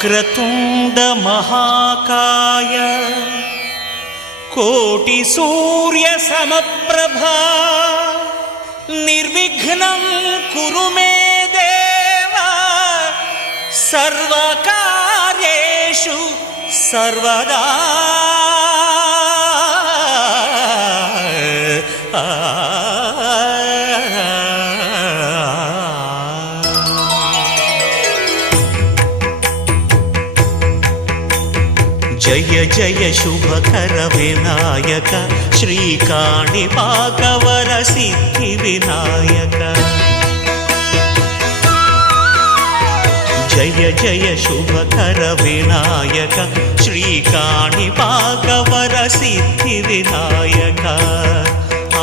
वक्रतुण्ड महाकाय कोटि सूर्य समप्रभा निर्विघ्नं कुरु मे देव सर्वकार्येषु सर्वदा। जय जय शुभकर विनायक श्रीकाणिपाकवर सिद्धि विनायक। जय जय शुभकर विनायक श्रीकाणिपाकवर सिद्धि विनायक। आ